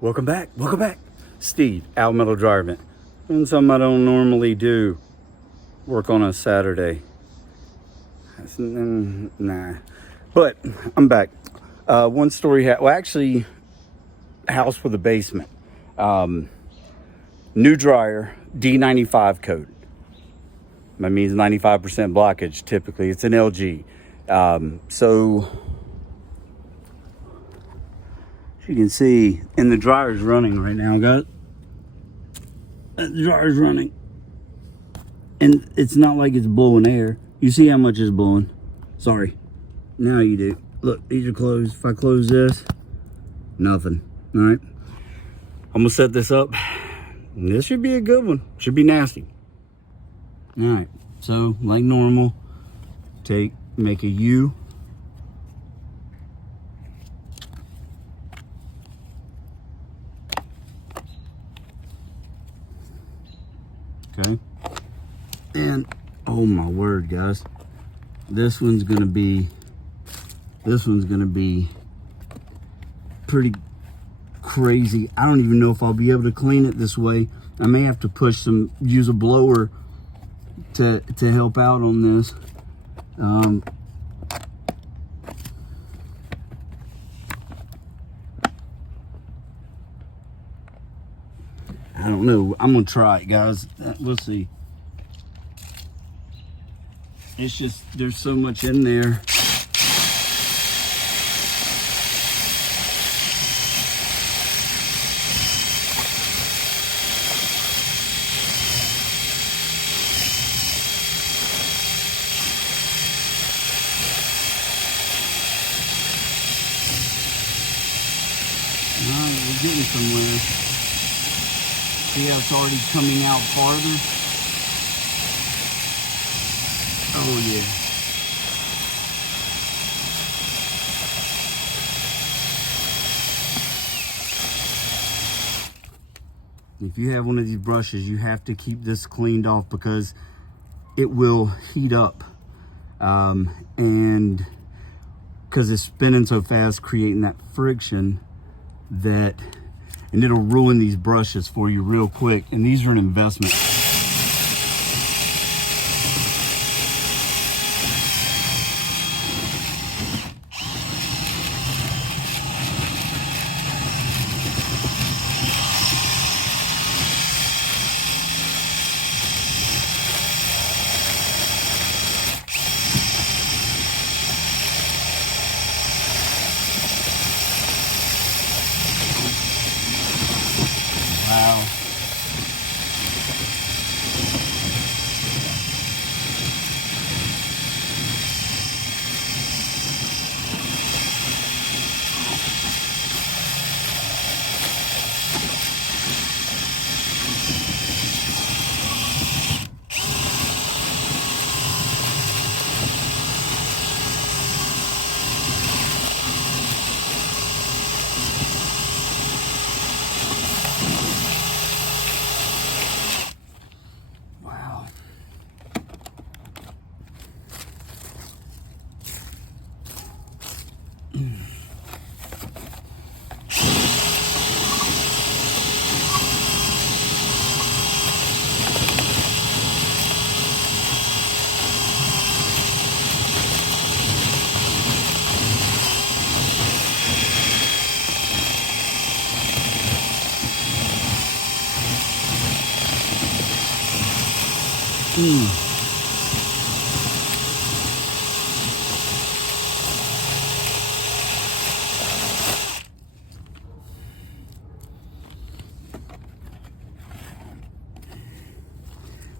Welcome back. Steve, Al Metal Driving. Doing something I don't normally do. Work on a Saturday. Nah. But I'm back. One story, actually, house with a basement. New dryer, D95 code. That means 95% blockage, typically. It's an LG. So, as you can see, and the dryer's running right now, guys. The dryer's running. And it's not like it's blowing air. You see how much it's blowing? Sorry. Now you do. Look, these are closed. If I close this, nothing. All right. I'm going to set this up. And this should be a good one. Should be nasty. All right. So, like normal, make a U. Okay. And, oh my word, guys. This one's gonna be pretty crazy. I don't even know if I'll be able to clean it this way. I may have to use a blower to help out on this. I don't know. I'm gonna try it, guys. We'll see. It's just, there's so much in there. Alright, we're getting somewhere. See how it's already coming out farther? Oh yeah. If you have one of these brushes, you have to keep this cleaned off because it will heat up. And because it's spinning so fast, creating that friction and it'll ruin these brushes for you real quick. And these are an investment. Wow.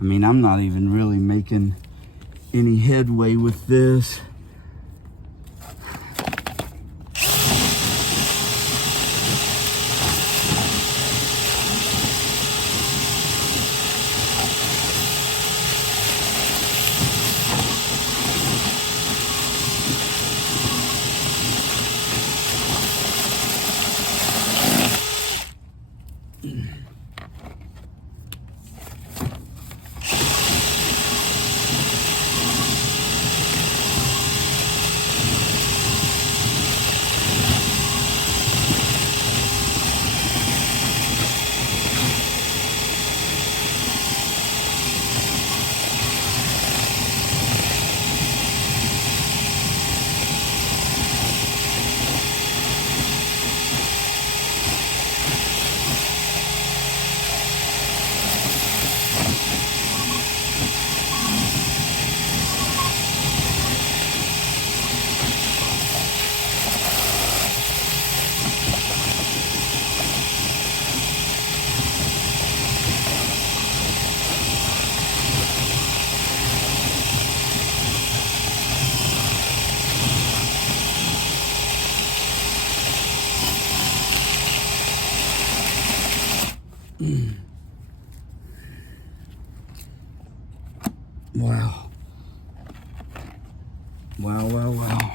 I mean, I'm not even really making any headway with this. Wow. Wow, wow, wow.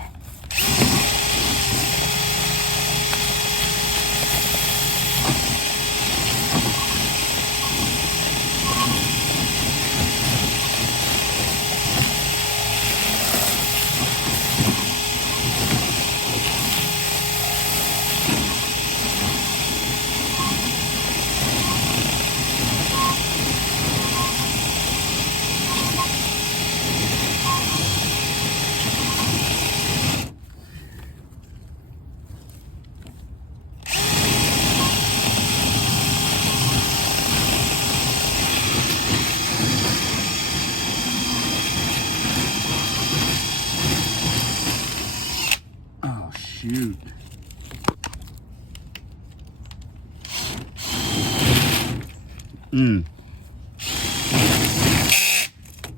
Oh, shoot.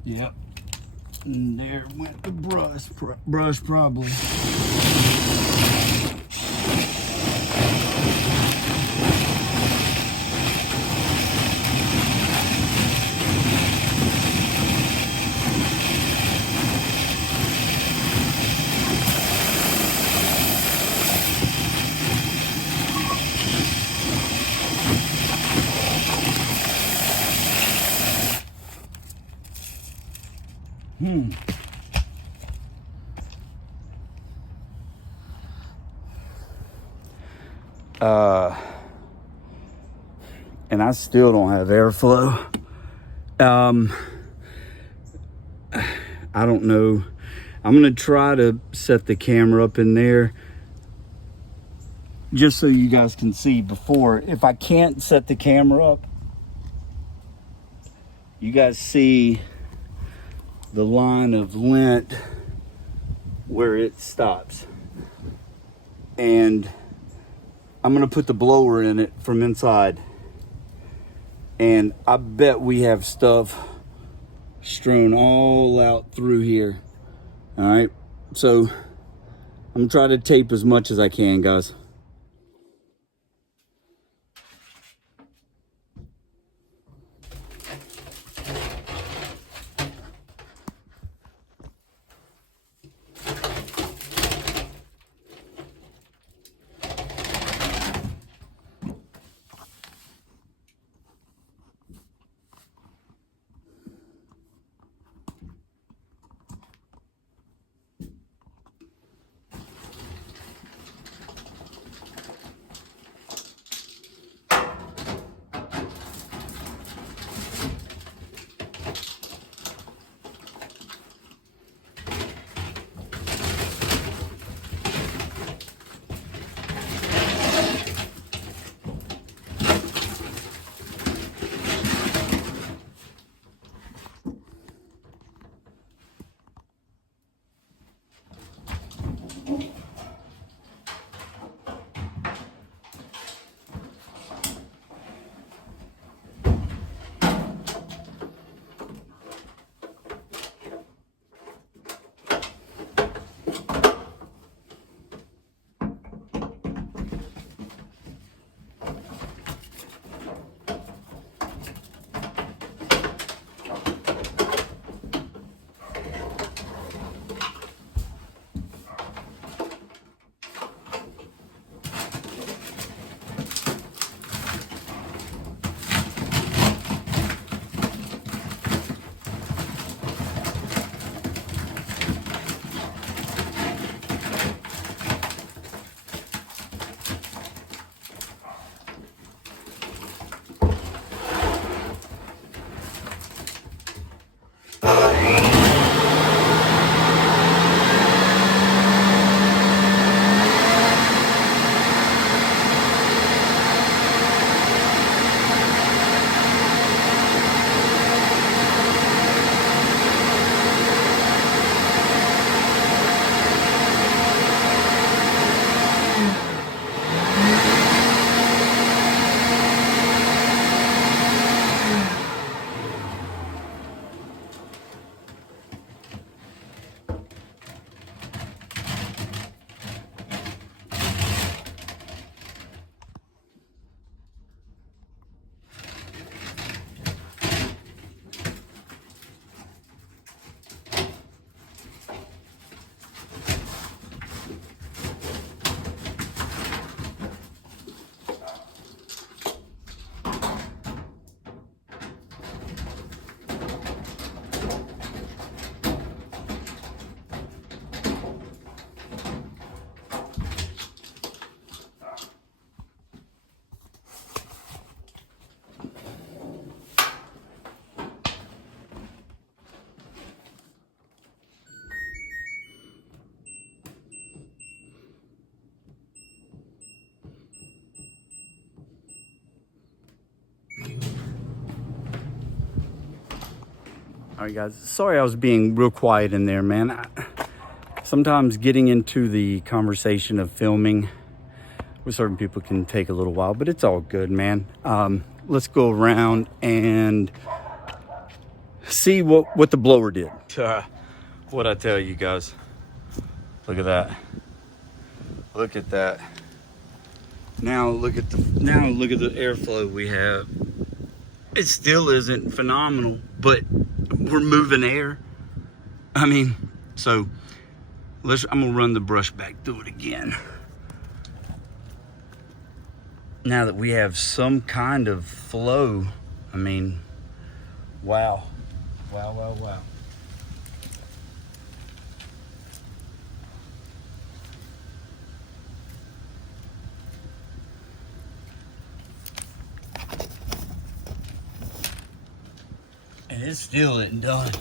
Yep. And there went the brush probably. And I still don't have airflow. I don't know. I'm gonna try to set the camera up in there just so you guys can see before. If I can't set the camera up, you guys see the line of lint where it stops. And I'm gonna put the blower in it from inside. And I bet we have stuff strewn all out through here. All right, so I'm gonna try to tape as much as I can, guys. All right, guys. Sorry I was being real quiet in there, man. Sometimes getting into the conversation of filming with certain people can take a little while, but it's all good, man. Let's go around and see what the blower did. What I tell you guys. Look at that. Look at that. Now look at the airflow we have. It still isn't phenomenal, but we're moving air. I mean, so I'm gonna run the brush back through it again. Now that we have some kind of flow, I mean, wow. Wow, wow, wow. And it still isn't done.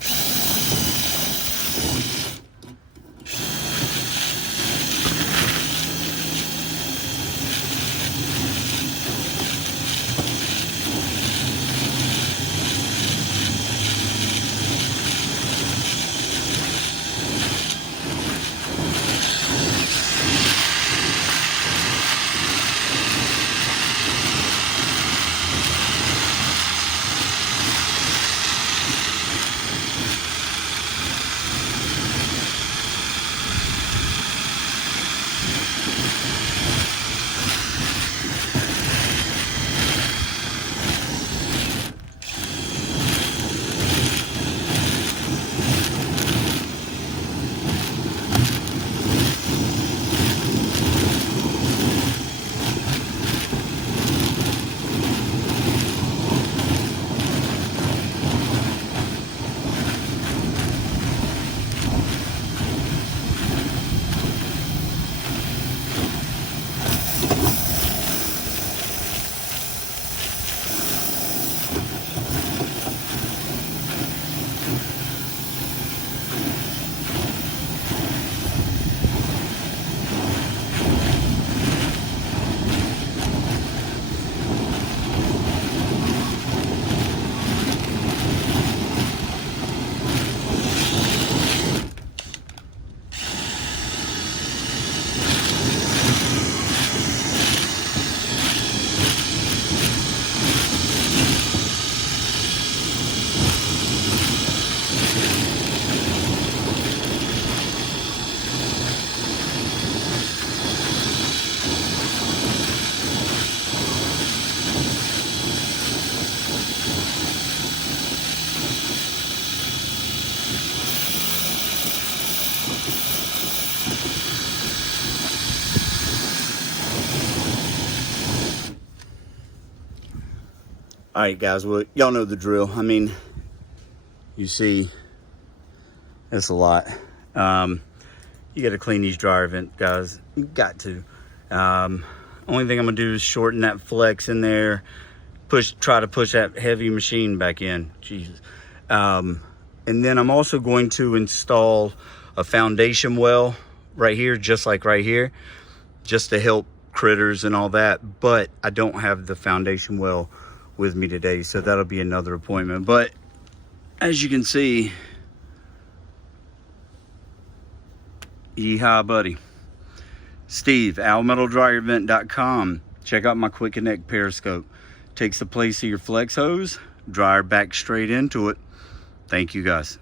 All right, guys, well, y'all know the drill. I mean, you see, it's a lot. You got to clean these dryer vents, guys. You got to. Only thing I'm gonna do is shorten that flex in there, try to push that heavy machine back in. Jesus. And then I'm also going to install a foundation well right here, just like right here, just to help critters and all that. But I don't have the foundation well with me today, so that'll be another appointment. But as you can see, yeehaw, buddy. Steve, almetaldryervent.com. Check out my Quick Connect periscope. Takes the place of your flex hose, dryer back straight into it. Thank you, guys.